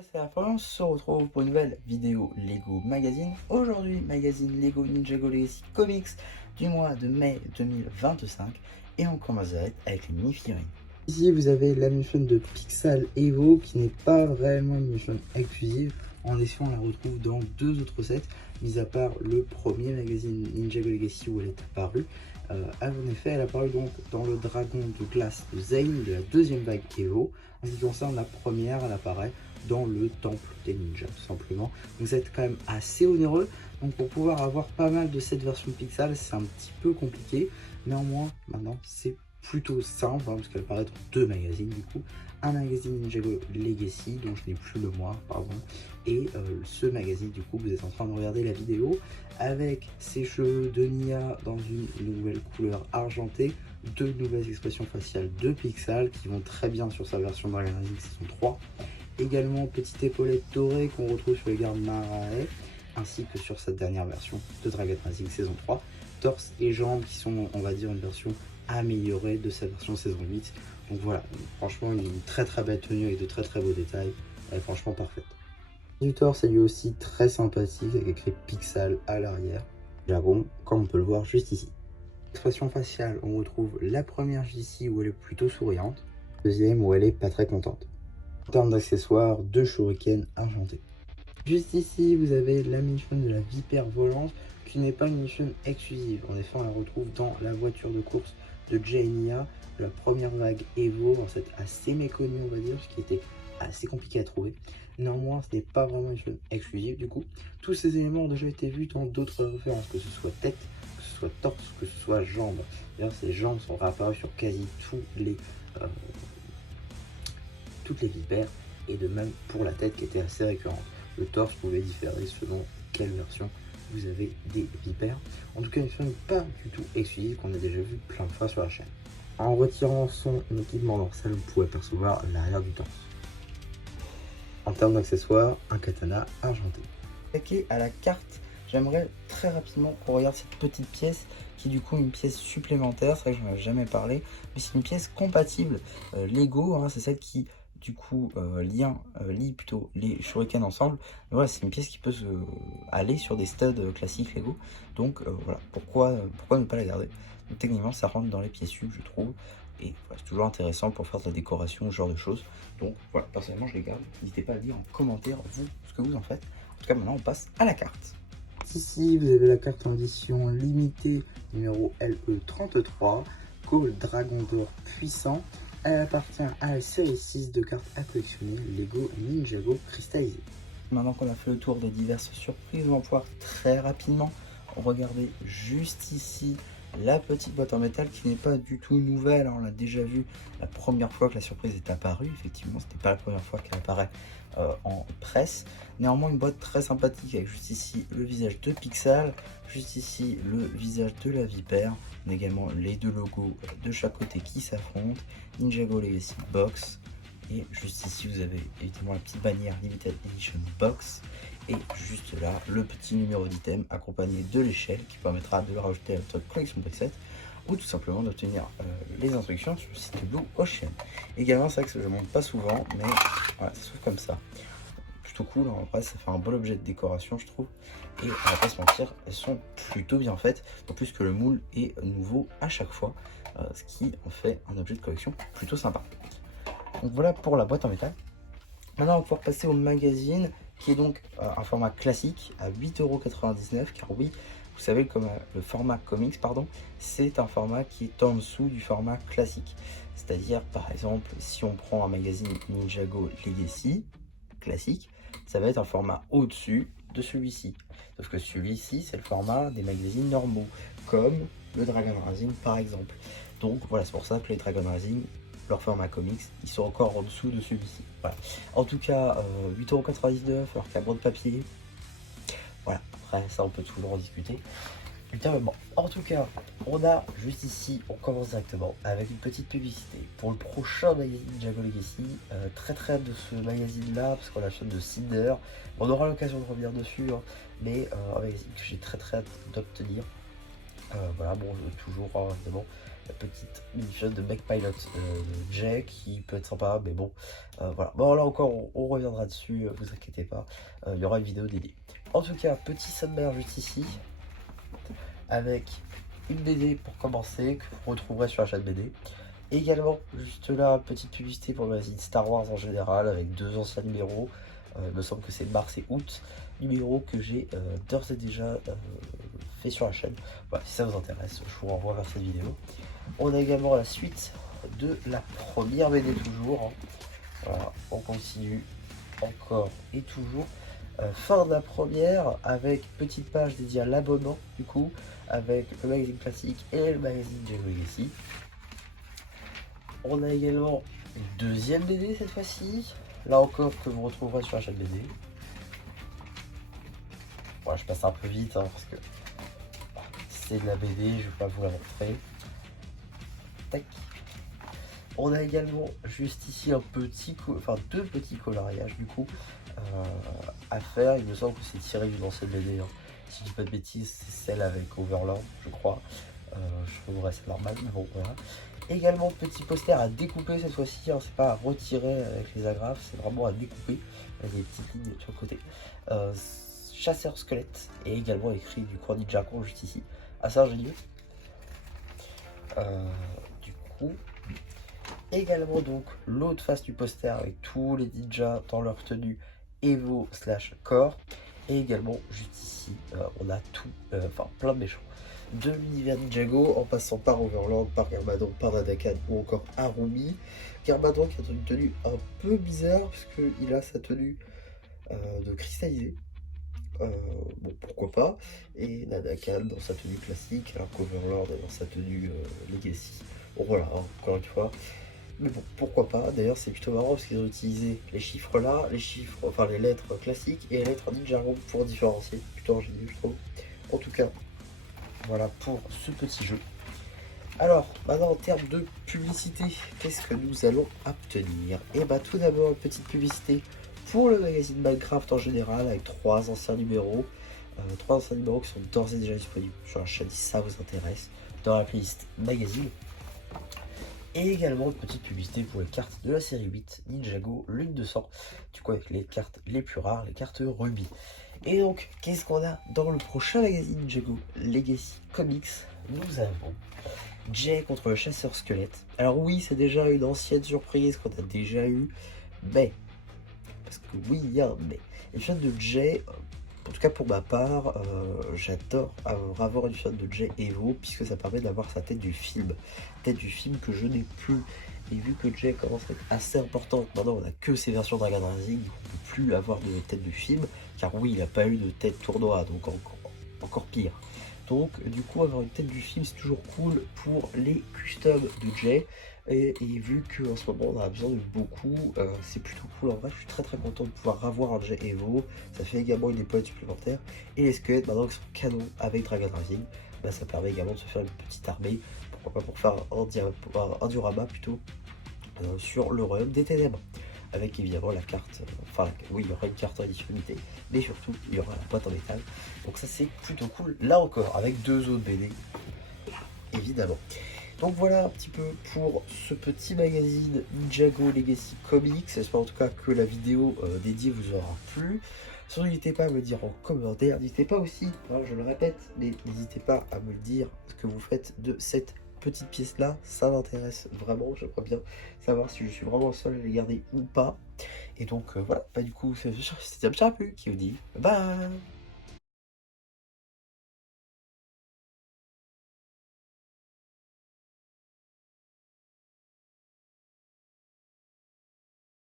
C'est la fin, on se retrouve pour une nouvelle vidéo Lego Magazine. Aujourd'hui, magazine Lego Ninjago Legacy Comics du mois de mai 2025. Et on commence direct avec les mini-figurines. Ici, vous avez la mission de Pixel Evo qui n'est pas réellement une mission exclusive. En effet, on la retrouve dans deux autres sets, mis à part le premier magazine Ninjago Legacy où elle est apparue. En effet, elle apparaît donc dans le dragon de glace de Zane de la deuxième vague Evo. En ce qui concerne la première, elle apparaît dans le temple des ninjas, tout simplement. Donc c'est quand même assez onéreux. Donc pour pouvoir avoir pas mal de cette version Pixel, c'est un petit peu compliqué. Néanmoins, maintenant, c'est plutôt simple, hein, parce qu'elle apparaît dans deux magazines du coup. Un magazine Ninjago Legacy, dont je n'ai plus le mois, pardon. Et ce magazine, du coup, vous êtes en train de regarder la vidéo, avec ses cheveux de Nia dans une nouvelle couleur argentée, deux nouvelles expressions faciales de Pixel qui vont très bien sur sa version Dragon Rising saison 3. Également petite épaulette dorée qu'on retrouve sur les gardes Marae, ainsi que sur cette dernière version de Dragon Rising saison 3. Torse et jambes qui sont, on va dire, une version améliorée de sa version saison 8. Donc voilà, franchement une très belle tenue avec de très beaux détails, elle est franchement parfaite. Du torse est lui aussi très sympathique avec écrit Pixel à l'arrière. Bon, comme on peut le voir juste ici. Expression faciale, on retrouve la première juste ici où elle est plutôt souriante, deuxième où elle est pas très contente. En termes d'accessoires, deux shurikens argentés. Juste ici, vous avez la mission de la vipère volante, qui n'est pas une mission exclusive. En effet, on la retrouve dans la voiture de course de Jania, de la première vague Evo, en fait assez méconnue, on va dire, ce qui était assez compliqué à trouver. Néanmoins, ce n'est pas vraiment une mission exclusive. Du coup, tous ces éléments ont déjà été vus dans d'autres références, que ce soit tête, que ce soit torse, que ce soit jambes. D'ailleurs, ces jambes sont réapparues sur quasi toutes les vipères, et de même pour la tête qui était assez récurrente. Le torse pouvait différer selon quelle version vous avez des vipères. En tout cas, une version pas du tout exclusive qu'on a déjà vu plein de fois sur la chaîne. En retirant son équipement dorsal, vous pouvez apercevoir l'arrière du torse. En termes d'accessoires, un katana argenté. Attaqué à la carte, j'aimerais très rapidement qu'on regarde cette petite pièce qui est du coup une pièce supplémentaire. C'est vrai que je n'en ai jamais parlé, mais c'est une pièce compatible Lego, hein, c'est celle qui du coup lie plutôt les shurikens ensemble. Mais voilà, c'est une pièce qui peut aller sur des studs classiques Lego. Donc voilà, pourquoi ne pas la garder. Donc techniquement ça rentre dans les pièces sup, je trouve. Et voilà, c'est toujours intéressant pour faire de la décoration, ce genre de choses. Donc voilà, personnellement je les garde. N'hésitez pas à dire en commentaire vous ce que vous en faites. En tout cas maintenant on passe à la carte. Ici vous avez la carte en édition limitée numéro LE33, Call Dragon d'or puissant. Elle appartient à la série 6 de cartes à collectionner Lego Ninjago cristallisé. Maintenant qu'on a fait le tour des diverses surprises, on va pouvoir très rapidement regarder juste ici la petite boîte en métal qui n'est pas du tout nouvelle. On l'a déjà vu la première fois que la surprise est apparue. Effectivement, c'était pas la première fois qu'elle apparaît en presse. Néanmoins, une boîte très sympathique avec juste ici le visage de Pixel, juste ici le visage de la vipère. On a également les deux logos de chaque côté qui s'affrontent. Ninjago Legacy Box. Et juste ici, vous avez évidemment la petite bannière Limited Edition Box. Et juste là, le petit numéro d'item accompagné de l'échelle qui permettra de le rajouter à votre collection preset ou tout simplement d'obtenir les instructions sur le site Blue Ocean. Également, c'est vrai que je ne montre pas souvent, mais voilà, ça s'ouvre comme ça. Plutôt cool, en vrai, ça fait un bon objet de décoration, je trouve. Et on va pas se mentir, elles sont plutôt bien faites, en plus que le moule est nouveau à chaque fois, ce qui en fait un objet de collection plutôt sympa. Donc voilà pour la boîte en métal. Maintenant, on va pouvoir passer au magazine, qui est donc un format classique à 8,99 €, car oui, vous savez, comme le format comics, pardon, c'est un format qui est en dessous du format classique. C'est-à-dire, par exemple, si on prend un magazine Ninjago Legacy classique, ça va être un format au-dessus de celui-ci. Sauf que celui-ci, c'est le format des magazines normaux, comme le Dragon Rising par exemple. Donc voilà, c'est pour ça que les Dragon Rising, leur format comics, ils sont encore en dessous de celui-ci. Voilà. En tout cas, 8,99 € alors qu'il y a bon de papier. Voilà, après ça on peut toujours en discuter. Putain, bon. En tout cas, on a juste ici, on commence directement avec une petite publicité pour le prochain magazine Ninjago Legacy. Très hâte de ce magazine là, parce qu'on l'achète de Cinder. On aura l'occasion de revenir dessus, hein, mais un magazine que j'ai très hâte d'obtenir. Voilà, bon, toujours évidemment la petite mini-shot de MechPilot de Jay qui peut être sympa, mais bon, voilà. Bon, là encore, on reviendra dessus, vous inquiétez pas, il y aura une vidéo dédiée. En tout cas, petit sommaire juste ici, avec une BD pour commencer, que vous retrouverez sur la chaîne BD. Également, juste là, petite publicité pour le magazine Star Wars en général, avec 2 anciens numéros. Il me semble que c'est mars et août, numéros que j'ai d'ores et déjà fait sur la chaîne. Voilà, si ça vous intéresse, je vous renvoie vers cette vidéo. On a également la suite de la première BD toujours. Hein. Voilà, on continue encore et toujours. Fin de la première avec petite page dédiée à l'abonnement du coup, avec le magazine classique et le magazine Jago Legacy. On a également une deuxième BD cette fois-ci, là encore que vous retrouverez sur la chaîne BD. Voilà, je passe un peu vite hein, parce que c'est de la BD, je ne vais pas vous la montrer. Tac. On a également juste ici un petit, deux petits coloriages du coup à faire. Il me semble que c'est tiré d'une ancienne BD. Hein. Si je dis pas de bêtises, c'est celle avec Overlord, je crois. Je trouverais ça normal, mais bon voilà. Également petit poster à découper cette fois-ci, hein, c'est pas à retirer avec les agrafes, c'est vraiment à découper avec des petites lignes sur le côté. Chasseur squelette et également écrit du Chronique Jacon juste ici, assez ingénieux. Du coup, également donc l'autre face du poster avec tous les ninjas dans leur tenue Evo / Core. Et également juste ici, on a tout, plein de méchants. De l'univers Ninjago, en passant par Overlord, par Garmadon, par Dadakan ou encore Harumi. Garmadon qui a une tenue un peu bizarre, puisqu'il a sa tenue de cristallisé. Bon, pourquoi pas. Et Dadakan dans sa tenue classique, alors qu'Overlord est dans sa tenue Legacy. Bon voilà, hein, encore une fois. Mais bon, pourquoi pas. D'ailleurs, c'est plutôt marrant parce qu'ils ont utilisé les chiffres là, les lettres classiques et les lettres Ninjago pour différencier. Plutôt ingénieux, je trouve. En tout cas, voilà pour ce petit jeu. Alors, maintenant en termes de publicité, qu'est-ce que nous allons obtenir? Et bah tout d'abord, une petite publicité pour le magazine Minecraft en général, avec 3 anciens numéros. 3 anciens numéros qui sont d'ores et déjà disponibles sur la chaîne si ça vous intéresse, dans la playlist magazine. Et également une petite publicité pour les cartes de la série 8, Ninjago Lune de Sang, du coup avec les cartes les plus rares, les cartes Ruby. Et donc, qu'est-ce qu'on a dans le prochain magazine Ninjago Legacy Comics? Nous avons Jay contre le chasseur squelette. Alors oui, c'est déjà une ancienne surprise qu'on a déjà eu, mais, parce que oui, il y a un mais. Les fans de Jay, en tout cas pour ma part, j'adore avoir une fan de Jay Evo, puisque ça permet d'avoir sa tête du film. Tête du film que je n'ai plus. Et vu que Jay commence à être assez importante, maintenant on n'a que ces versions Dragon Rising, on ne peut plus avoir de tête du film, car oui, il n'a pas eu de tête tournoi, donc encore pire. Donc du coup, avoir une tête du film, c'est toujours cool pour les customs de Jay. Et vu qu'en ce moment on a besoin de beaucoup, c'est plutôt cool. En vrai, je suis très content de pouvoir avoir un Jay Evo. Ça fait également une épaule supplémentaire. Et les squelettes, maintenant qu'ils sont canons avec Dragon Rising, bah, ça permet également de se faire une petite armée. Pourquoi pas pour faire un diorama plutôt sur le royaume des ténèbres. Avec évidemment la carte, oui, il y aura une carte en édition limitée, mais surtout il y aura la boîte en métal. Donc ça c'est plutôt cool, là encore, avec 2 autres BD, évidemment. Donc voilà un petit peu pour ce petit magazine Ninjago Legacy Comics. J'espère en tout cas que la vidéo dédiée vous aura plu. Surtout n'hésitez pas à me le dire en commentaire. N'hésitez pas aussi, hein, je le répète, mais n'hésitez pas à me le dire ce que vous faites de cette petite pièce là. Ça m'intéresse vraiment, j'aimerais bien savoir si je suis vraiment le seul à les garder ou pas. Et donc voilà, bah, du coup, c'était un petit peu qui vous dit bye.